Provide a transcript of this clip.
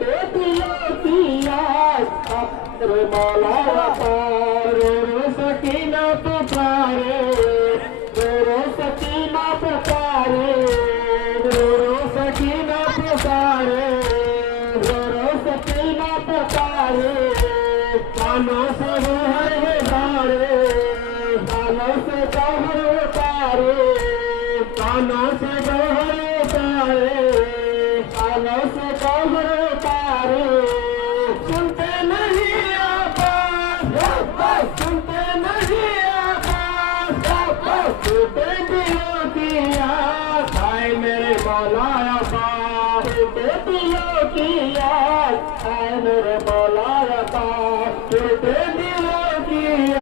दिलों की आस अपने मौला पुकारे सकीना पुकारे सकीना पुकारे सकीना पुकारे सकीना पुकारे कानों से हर उतारे कानों से गौहर उतारे कानों से गौहर उतारे कानों से गौहर उतारे सुनते नहीं आवाज सुनते नहीं आवाज टूटे दिलों की आस आए मेरे मौला अब्बास टूटे दिलों की आस आए मेरे मौला अब्बास टूटे